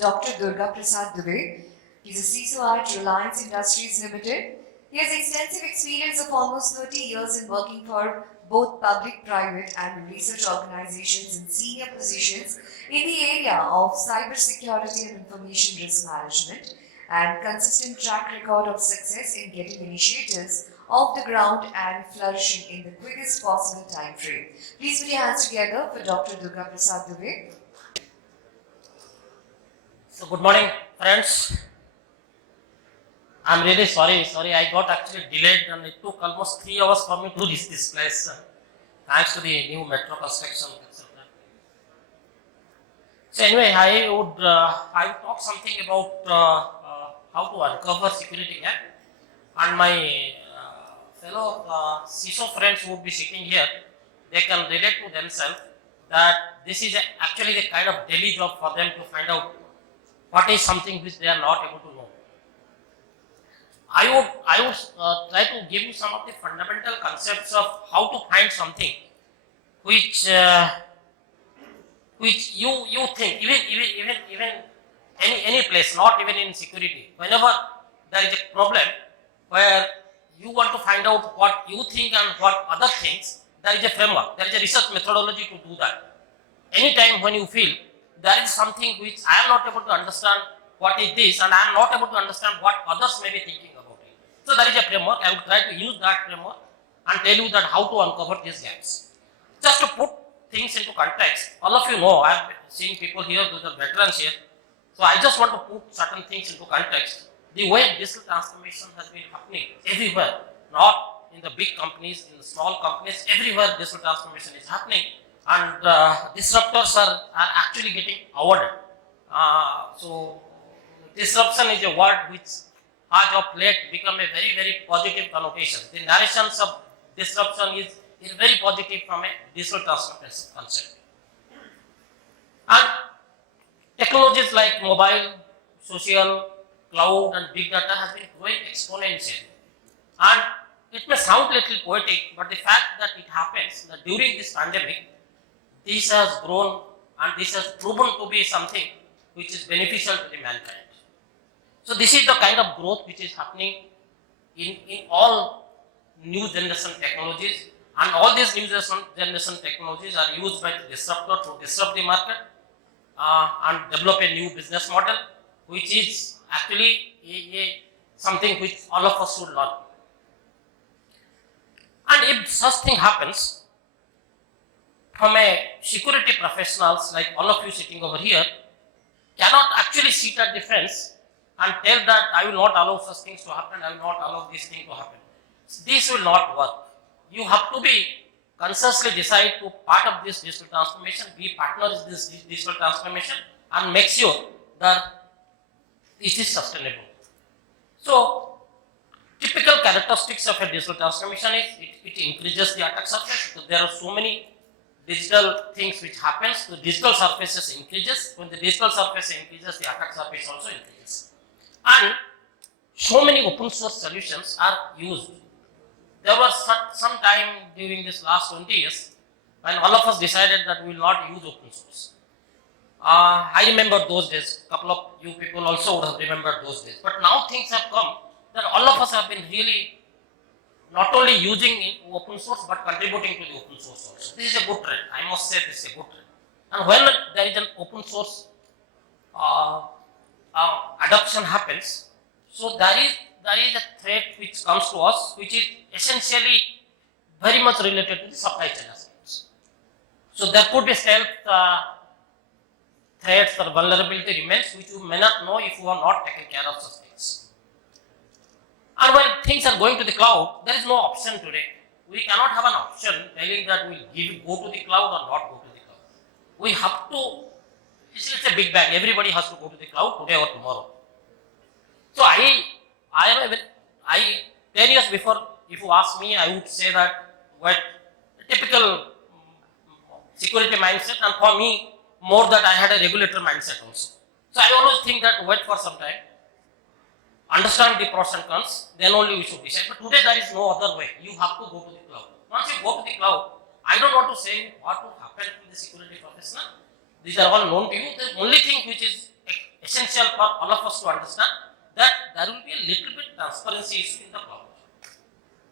Dr. Durga Prasad Dubey. He's a CISO at Reliance Industries Limited. He has extensive experience of almost 30 years in working for both public, private and research organizations in senior positions in the area of cyber security and information risk management, and consistent track record of success in getting initiatives off the ground and flourishing in the quickest possible time frame. Please put your hands together for Dr. Durga Prasad Dubey. So good morning, friends. I'm really sorry, I got actually delayed and it took almost 3 hours for me to reach this place, thanks to the new metro construction, etc. So anyway, I would talk something about how to uncover security gap, and my fellow CISO friends who would be sitting here, they can relate to themselves that this is actually the kind of daily job for them to find out what is something which they are not able to know. I would try to give you some of the fundamental concepts of how to find something which you think even any place, not even in security. Whenever there is a problem where you want to find out what you think and what other things, there is a framework, there is a research methodology to do that. Anytime when you feel there is something which I am not able to understand what is this, and I am not able to understand what others may be thinking about it. So there is a framework. I will try to use that framework and tell you that how to uncover these gaps. Just to put things into context, all of you know, I have seen people here, those are veterans here. So I just want to put certain things into context. The way digital transformation has been happening everywhere, not in the big companies, in the small companies, everywhere digital transformation is happening, and disruptors are actually getting awarded. So disruption is a word which has of late become a very positive connotation. The narrations of disruption is very positive from a digital transformation concept. And technologies like mobile, social, cloud and big data has been growing exponentially. And it may sound a little poetic, but the fact that it happens that during this pandemic, this has grown and this has proven to be something which is beneficial to the mankind. So this is the kind of growth which is happening in all new generation technologies, and all these new generation technologies are used by the disruptor to disrupt the market and develop a new business model, which is actually something which all of us should learn. And if such thing happens, from a security professionals like all of you sitting over here cannot actually sit at the fence and tell that I will not allow such things to happen, I will not allow this thing to happen. This will not work. You have to be consciously decide to part of this digital transformation, be partners in this digital transformation and make sure that it is sustainable. So typical characteristics of a digital transformation is it increases the attack surface. So there are so many digital things which happens, the digital surfaces increases. When the digital surface increases, the attack surface also increases. And so many open source solutions are used. There was some time during this last 20 years when all of us decided that we will not use open source. I remember those days, a couple of you people also would have remembered those days. But now things have come that all of us have been really not only using open source but contributing to the open source also. This is a good trend. I must say this is a good trend. And when there is an open source adoption happens, so there is a threat which comes to us, which is essentially very much related to the supply chain aspects. So there could be stealth threats or vulnerability remains which you may not know if you have not taken care of such things. And when things are going to the cloud, there is no option today. We cannot have an option telling that we will go to the cloud or not go to the cloud. We have to, it's a big bang. Everybody has to go to the cloud today or tomorrow. So I 10 years before, if you ask me, I would say that what a typical security mindset, and for me, more that I had a regulator mindset also. So I always think that wait for some time, understand the pros and cons, then only we should decide. But today there is no other way. You have to go to the cloud. Once you go to the cloud, I don't want to say what will happen to the security professional. These are all known to you. The only thing which is essential for all of us to understand that there will be a little bit transparency issue in the cloud.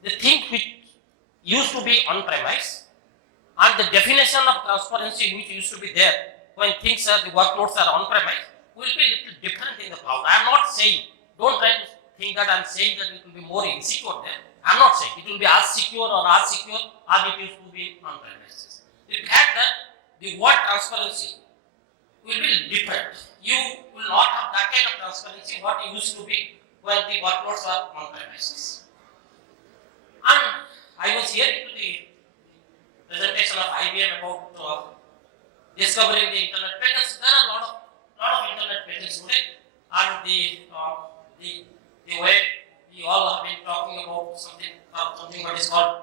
The thing which used to be on-premise and the definition of transparency which used to be there when things are, the workloads are on-premise will be a little different in the cloud. I am not saying, don't try to think that I am saying that it will be more insecure there. I am not saying it will be as secure as it used to be on-premises. The fact that the word transparency will be different. You will not have that kind of transparency what used to be when the workloads are on-premises. And I was hearing to the presentation of IBM about discovering the internet patents. There are a lot of internet patents today, and the way we all have been talking about something what is called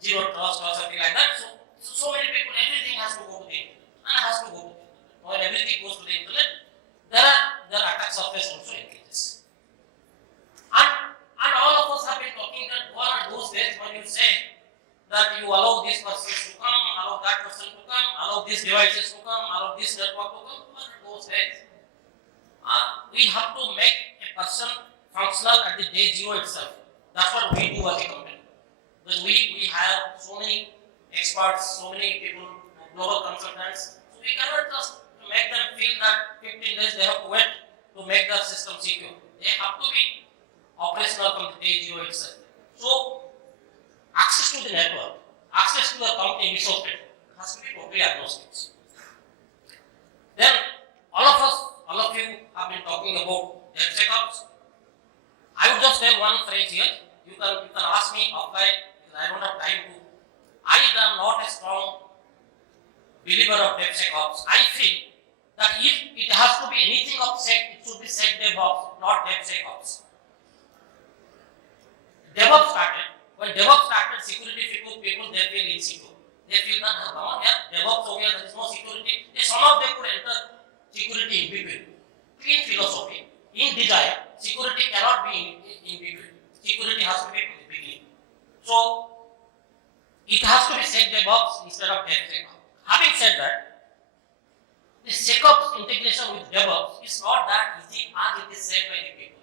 zero trust or something like that. So many people, everything has to go to the internet and has to go to the internet. When everything goes to the internet, there are attack surface also increases. And all of us have been talking that gone are those days when you say that you allow this person to come, allow that person to come, allow these devices to come, allow this network to come. Gone are those days. We have to make a person functional at the day zero itself. That's what we do as a company. Because we have so many experts, so many people, global consultants. So we cannot just make them feel that 15 days they have to wait to make the system secure. They have to be operational from the day zero itself. So access to the network, access to the company resource has to be totally agnostic. Then all of you have been talking about DevSecOps. I would just tell one phrase here. You can ask me offline. I don't have time to. I am not a strong believer of DevSecOps. I feel that if it has to be anything of Sec, it should be SecDevOps, not DevSecOps. DevOps started. When DevOps started, security people they feel insecure. They feel that DevOps over here, there is no security. Somehow they could enter security in between. In philosophy, in desire, security cannot be in between. Security has to be from the beginning. So it has to be SecDevOps instead of DevSecOps. Having said that, the SecOps integration with DevOps is not that easy as it is said by the people.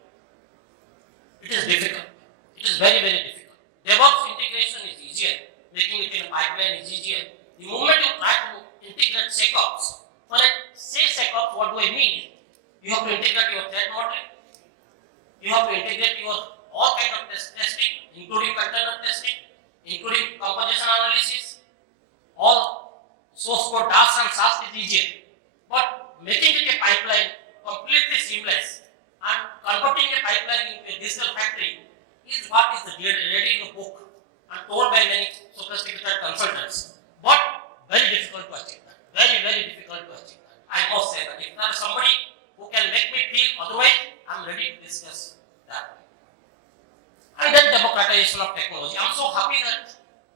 It is difficult. It is very, very difficult. DevOps integration is easier. Making it in a pipeline is easier. The moment you try to integrate SecOps, when I say SecOps, what do I mean? You have to integrate your threat modeling. You have to integrate your all kind of testing, including container testing, including composition analysis. All source code DAS and SAS is easier. But making it a pipeline completely seamless and converting a pipeline into a digital factory is what is ready in the book and told by many sophisticated consultants. But very difficult to achieve that. Very, very difficult to achieve that. I must say that if there is somebody who can make me feel otherwise, I am ready to discuss that. And then democratization of technology. I am so happy that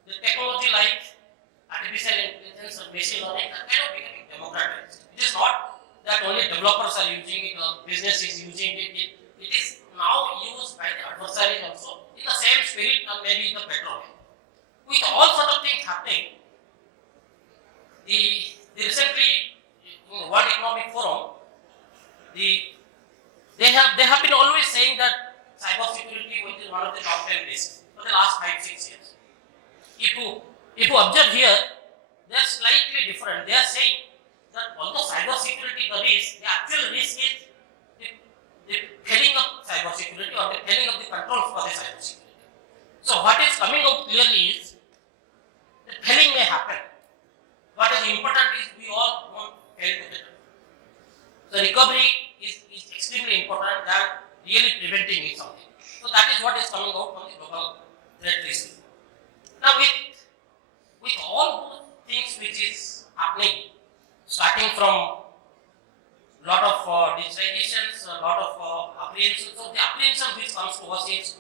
the technology like artificial intelligence and machine learning are kind of becoming democratized. It is not that only developers are using it or business is using it. It is now used by the adversaries also in the same spirit and maybe in the better way. With all sort of things happening, the recently in the World Economic Forum, they have been always saying that cybersecurity which is one of the top 10 risks for the last 5-6 years. If you observe here, they are slightly different. They are saying that although cybersecurity the risk, the actual risk is the failing of cybersecurity or the failing of the controls for the cybersecurity. So what is coming out clearly is that failing may happen. What is important is we all won't fail together. So recovery is extremely important than really preventing it something. So that is what is coming out from the global threat list. Now with all those things which is happening, starting from lot of digitizations, a lot of apprehension. So the apprehension which comes to us is,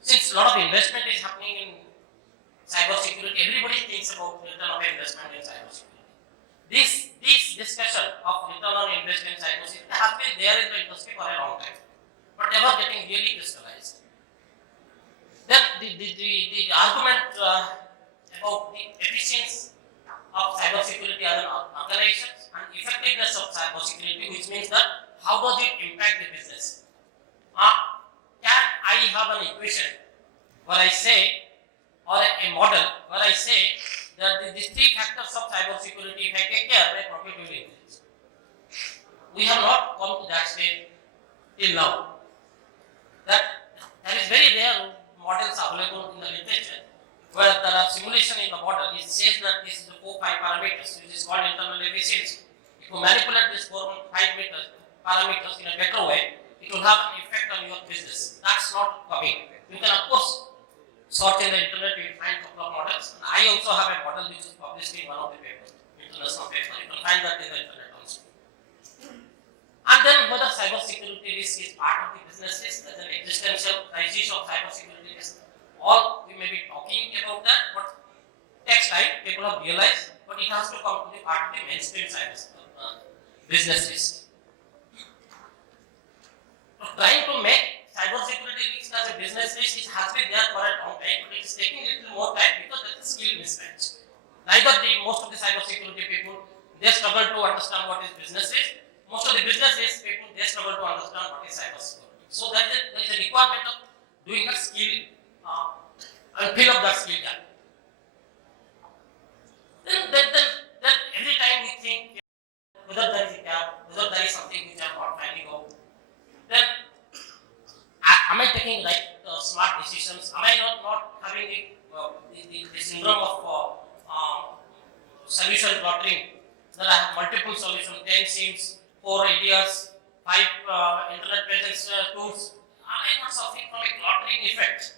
since a lot of investment is happening in cybersecurity, everybody thinks about return of investment in cybersecurity. This discussion of return on investment in cybersecurity has been there in the industry for a long time, but never getting really crystallized. Then the argument about the efficiency of cybersecurity as an organization and effectiveness of cybersecurity, which means that how does it impact the business? Can I have an equation where I say, or a model where I say that these three factors of cyber security, if I take care, my profit will increase. We have not come to that stage till now. That there is very rare models available in the literature where there are simulation in the model. It says that this is the 4-5 parameters, which is called internal efficiency. If you manipulate these 4-5 parameters in a better way, it will have an effect on your business. That's not coming. You can of course search in the internet, you will find a couple of models. And I also have a model which is published in one of the papers, international paper. You can find that in the internet also. And then whether cyber security risk is part of the business risk, as an existential crisis of cyber security risk. All we may be talking about that, but takes time, people have realized, but it has to come to the part of the mainstream cyber business risk. Trying to make cyber security risk as a business risk has been there for a long time, but it is taking a little more time because there is a skill mismatch. Neither most of the cyber security people, they struggle to understand what is business risk. Most of the business risk people, they struggle to understand what is cyber security. So there is a requirement of doing a skill and fill up that skill gap. Then every time we think whether there is a gap, whether there is something which I am not finding out, then am I taking smart decisions? Am I not having the syndrome of solution cluttering, that I have multiple solutions, 10 SIMs, 4 ideas, 5 internet presence tools? Am I not suffering from a cluttering effect?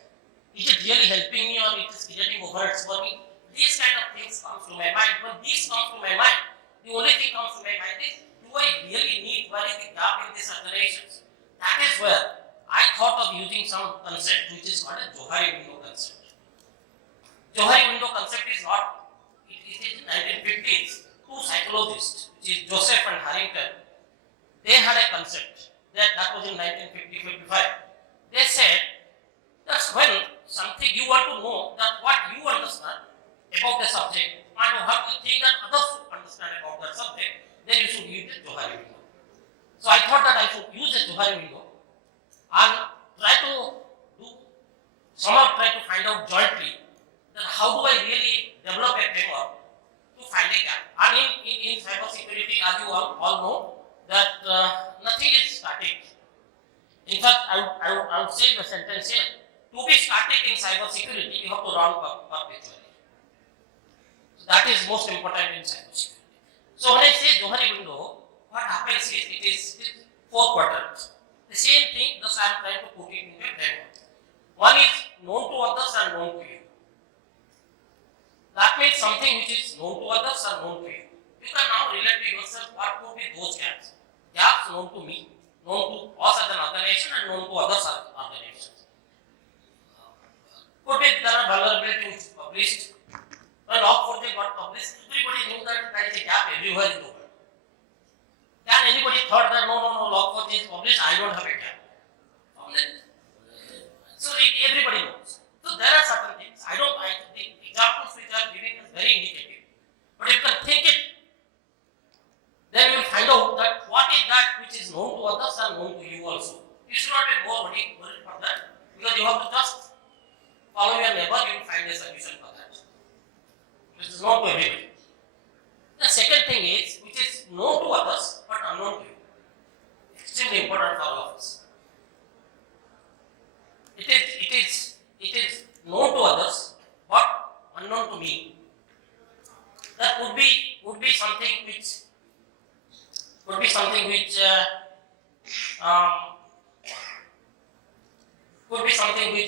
Is it really helping me or it is creating overheads for me? These kind of things come to my mind. When these come to my mind, the only thing comes to my mind is, do I really need, where is the gap in these organizations? That is where I thought of using some concept which is called a 𝗤𝗲𝗰𝘂𝗿 concept. 𝗤𝗲𝗰𝘂𝗿 concept is what? It is in the 1950s. Two psychologists, which is Joseph and Harrington, they had a concept that was in 1950-55. They said that's when something you want to know that what you understand about the subject and what you think that others understand about that subject, then you should use the 𝗤𝗲𝗰𝘂𝗿. So I thought that I should use the 𝗤𝗲𝗰𝘂𝗿 and try to find out jointly that how do I really develop a framework to find a gap. And in cyber security, as you all know, that nothing is static. In fact, I would say the sentence here, to be static in cyber security, you have to run perpetually. So that is most important in cyber security. So when I say 𝗤𝗲𝗰𝘂𝗿, what happens is it is 4 quadrants. The same thing, thus I am trying to put it into a framework. One is known to others and known to you. That means something which is known to others and known to you. You can now relate to yourself what could be those gaps. Gaps known to me, known to us as an organization and known to others as organizations. Could be there are vulnerability which is published. When 𝗨𝗏𝗏 got published, everybody knew that there is a gap everywhere in the world. Can anybody thought that no, 𝗨𝗏𝗏 is published, I don't have a gap? So everybody knows. So there are certain things. The examples which I am giving is very indicative. But if you can think it, then you will find out that what is that which is known to others and known to you also. You should not be more worried for that, because you have to just follow your neighbor, you will find a solution for that. This is known to everybody. The second thing is, which is known to others but unknown to you. Extremely important for all of us. It is known to others but unknown to me. That would be something which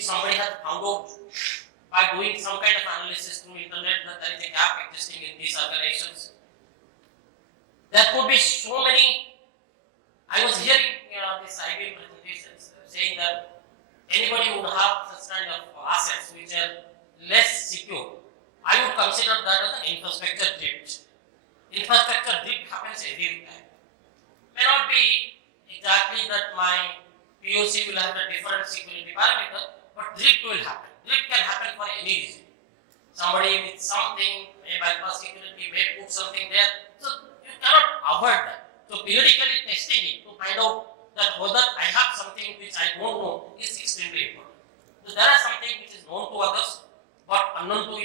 somebody has found out by doing some kind of analysis through internet that there is a gap existing in these organizations. There could be so many. I was hearing these IBM presentations saying that anybody would have such kind of assets which are less secure. I would consider that as an infrastructure drift. Infrastructure drift happens every time. May not be exactly that my POC will have a different security parameter, but drift will happen. Drift can happen for any reason. Somebody with something may bypass security, may put something there. So you cannot avoid that. So periodically testing it to find out that whether I have something which I don't know is extremely important. So there is something which is known to others but unknown to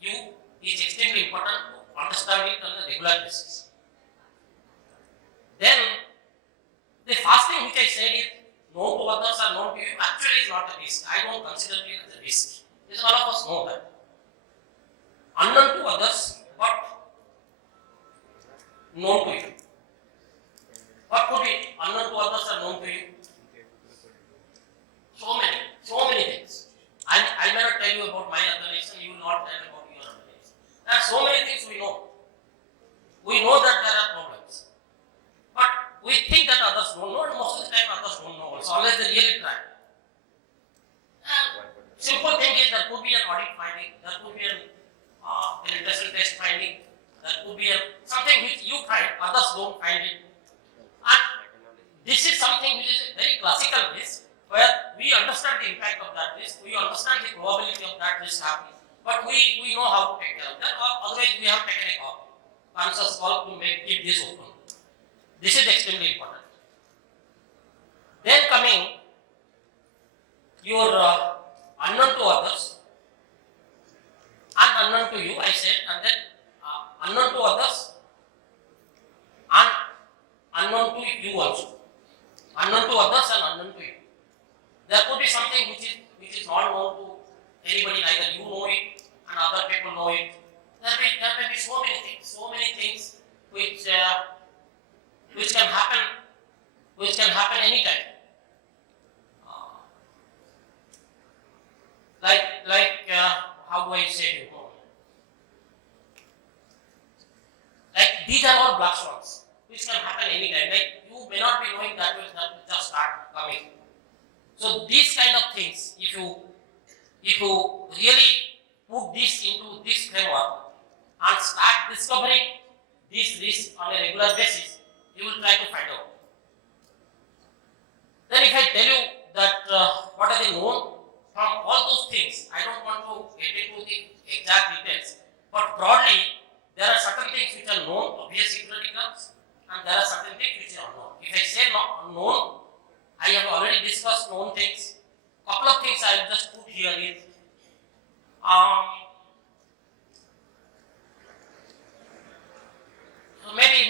you is extremely important to understand it on a regular basis. Then the fasting which I said is known to others or known to you actually is not a risk. I don't consider it as a risk. This all of us know that. Unknown to others but known to you. What could be unknown to others or known to you? So many things. I may not tell you about my organization, you will not tell about your organization. There are so many things we know. We know that there are problems. But we think that others don't know, and most of the time others don't know also, unless they really try. Simple thing is there could be an audit finding, there could be an industrial test finding, there could be something which you find, others don't find it. And this is something which is a very classical risk, where we understand the impact of that risk, we understand the probability of that risk happening, but we know how to take care of that, or otherwise we have taken a call, conscious call to keep this open. This is extremely important. Then coming your unknown to others and unknown to you, I said, and then unknown to others and unknown to you also. Unknown to others and unknown to you. There could be something which is not known to anybody, neither you know it and other people know it. There may be so many things which can happen anytime. How do I say it? Like these are all black swans, which can happen anytime. Like you may not be knowing that will just start coming. So these kind of things, if you really put this into this framework and start discovering these risks on a regular basis, you will try to find out. Then if I tell you that what are they known from all those things, I don't want to get into the exact details, but broadly there are certain things which are known, obvious security gaps, and there are certain things which are unknown. If I say not unknown, I have already discussed known things. Couple of things I will just put here is so maybe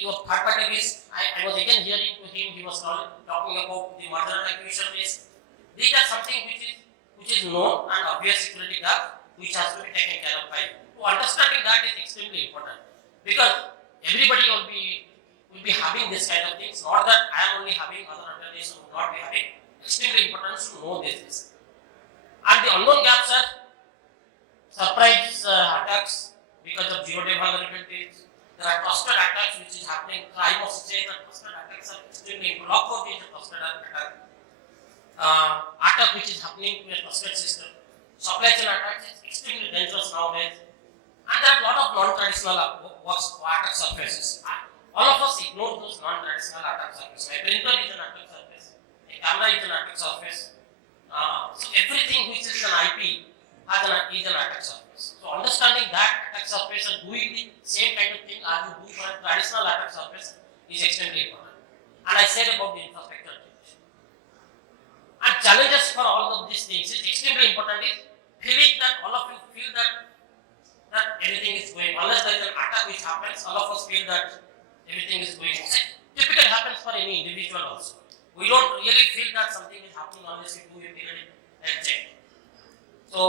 your third party risk. I was again hearing to him, he was talking about the merger and acquisition risk. These are something which is known and obvious security gap which has to be taken care of by you. So understanding that is extremely important, because everybody will be having this kind of things. Not that I am only having, other organizations will not be having. Extremely important to know this. And the unknown gaps are surprise attacks because of zero-day vulnerabilities. There are trusted attacks which is happening. So I must say that trusted attacks are extremely important. Log4j is a trusted attack. Attack which is happening to a trusted system. Supply chain attacks is extremely dangerous nowadays. And there are a lot of non-traditional attack surfaces. All of us ignore those non-traditional attack surfaces. My printer is an attack surface. A camera is an attack surface. So everything which is an IP is an attack surface. So understanding that attack surface and doing the same kind of thing as you do for a traditional attack surface is extremely important. And I said about the infrastructure change. And challenges for all of these things is extremely important is feeling that all of you feel that everything is going, unless there is an attack which happens, all of us feel that everything is going. Typically happens for any individual also. We don't really feel that something is happening unless we do a periodic health check. So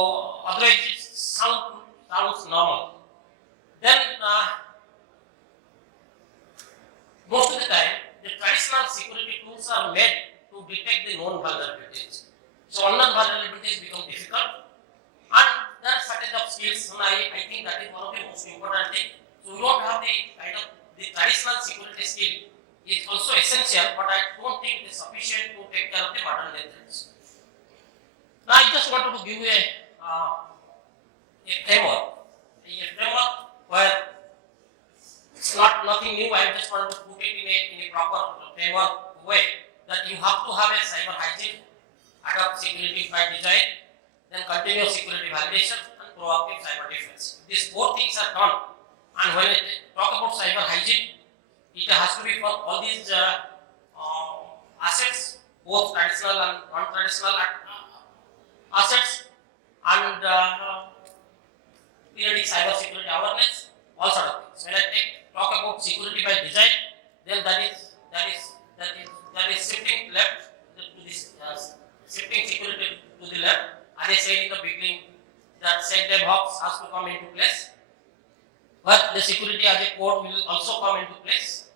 otherwise it sounds normal. Then most of the time the traditional security tools are made to detect the known vulnerabilities. So unknown vulnerabilities become difficult, and there are certain of skills, and I think that is one of the most important things. So we don't have the kind of the traditional security skill is also essential, but I don't think it is sufficient to take care of the modern day threats. Now I just wanted to give you a framework where it's nothing new. I just want to put it in a proper framework way, that you have to have a cyber hygiene, adapt security by design, then continuous security validation, and proactive cyber defense. These four things are done, and when I talk about cyber hygiene, it has to be for all these both traditional and non-traditional assets, and periodic cyber security awareness, all sort of things. When I talk about security by design, then that is shifting left to this shifting security to the left. As I said in the beginning, that 𝗦𝗃𝗏𝗃𝗁 has to come into place, but the security as a code will also come into place.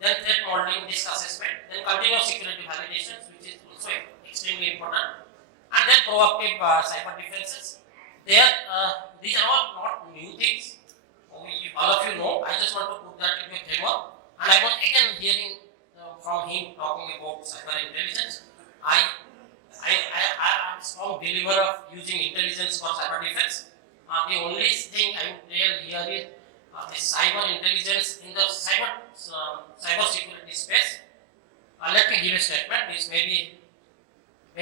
Then threat modeling, risk assessment, then continuous security validations, which is also extremely important, and then proactive cyber defenses. These are all not new things. All of you know. I just want to put that into a framework. And I was again hearing from him talking about cyber intelligence. I am a strong believer of using intelligence for cyber defense. The only thing I would tell here is the cyber intelligence in the cyber security space. Let me give a statement. This may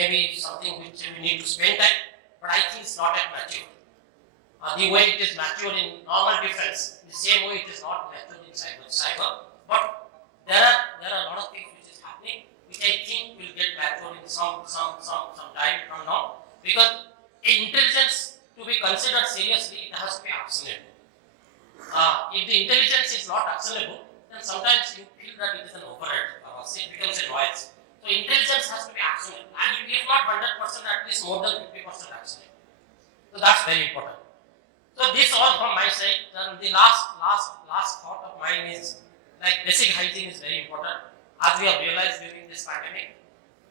be something which we need to spend time, but I think it's not yet mature. The way it is mature in normal defense, the same way it is not mature in cyber. But there are a lot of things which is happening, which I think will get mature in some time from now. Because intelligence to be considered seriously, it has to be actionable. If the intelligence is not actionable, then sometimes you feel that it is an overhead, it becomes a noise. So intelligence has to be actionable, and if not 100%, at least more than 50% actionable. So that's very important. So this all from my side. And the last thought of mine is like basic hygiene is very important. As we have realized during this pandemic,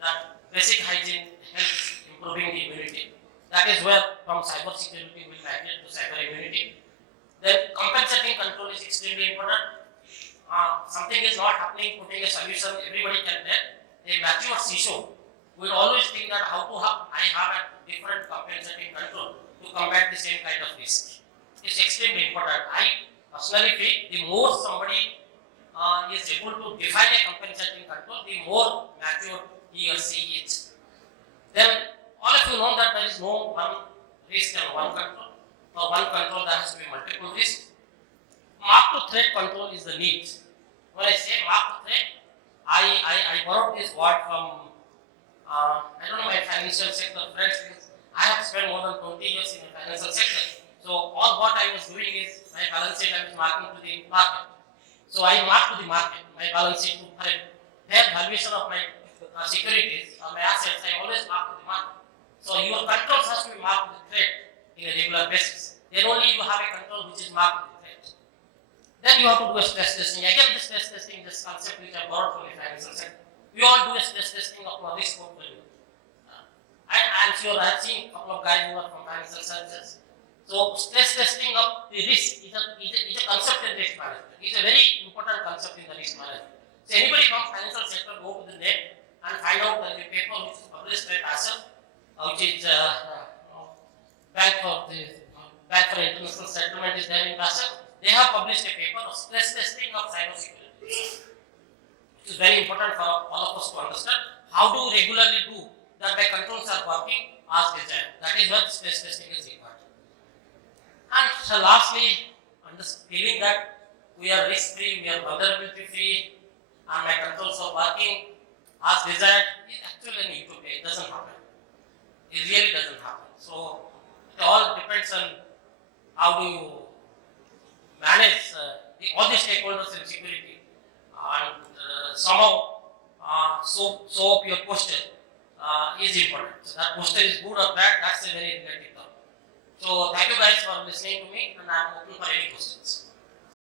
that basic hygiene helps improving the immunity. That is where from cyber security we migrate to cyber immunity. Then compensating control is extremely important. Something is not happening, putting a solution, everybody can tell. A mature CISO will always think that I have a different compensating control to combat the same kind of risk. It's extremely important. I personally feel the more somebody is able to define a compensating control, the more mature he or she is. Then all of you know that there is no one risk and one control. For one control there has to be multiple risks. Mark to threat control is the need. When I say mark to threat, I borrowed this word from I don't know my financial sector friends. I have spent more than 20 years in the financial sector. So all what I was doing is my balance sheet I was marking to the market. So I mark to the market my balance sheet to fair valuation of my securities or my assets. I always mark to the market. So your controls has to be marked with threat in a regular basis. Then only you have a control which is marked with threat. Then you have to do a stress testing. Again, the stress testing, this concept which I borrowed from the financial sector. We all do a stress testing of our risk portfolio. I'm sure I have seen a couple of guys who are from financial services. So stress testing of the risk is a concept in risk management. It's a very important concept in the risk management. So anybody from financial sector go to the net and find out that the paper which is published by PASL, which is Bank for International Settlement is there in PASL. They have published a paper of stress testing of cyber security. It is very important for all of us to understand how do we regularly do that my controls are working as desired. That is what stress testing is required. And so lastly, feeling that we are risk free, we are vulnerability free, and my controls are working as desired is actually an utopia. It doesn't happen. It really doesn't happen. So it all depends on how do you manage all the stakeholders in security and somehow so up your posture is important. So that posture is good or bad, that's a very relative term. So thank you guys for listening to me, and I am open for any questions.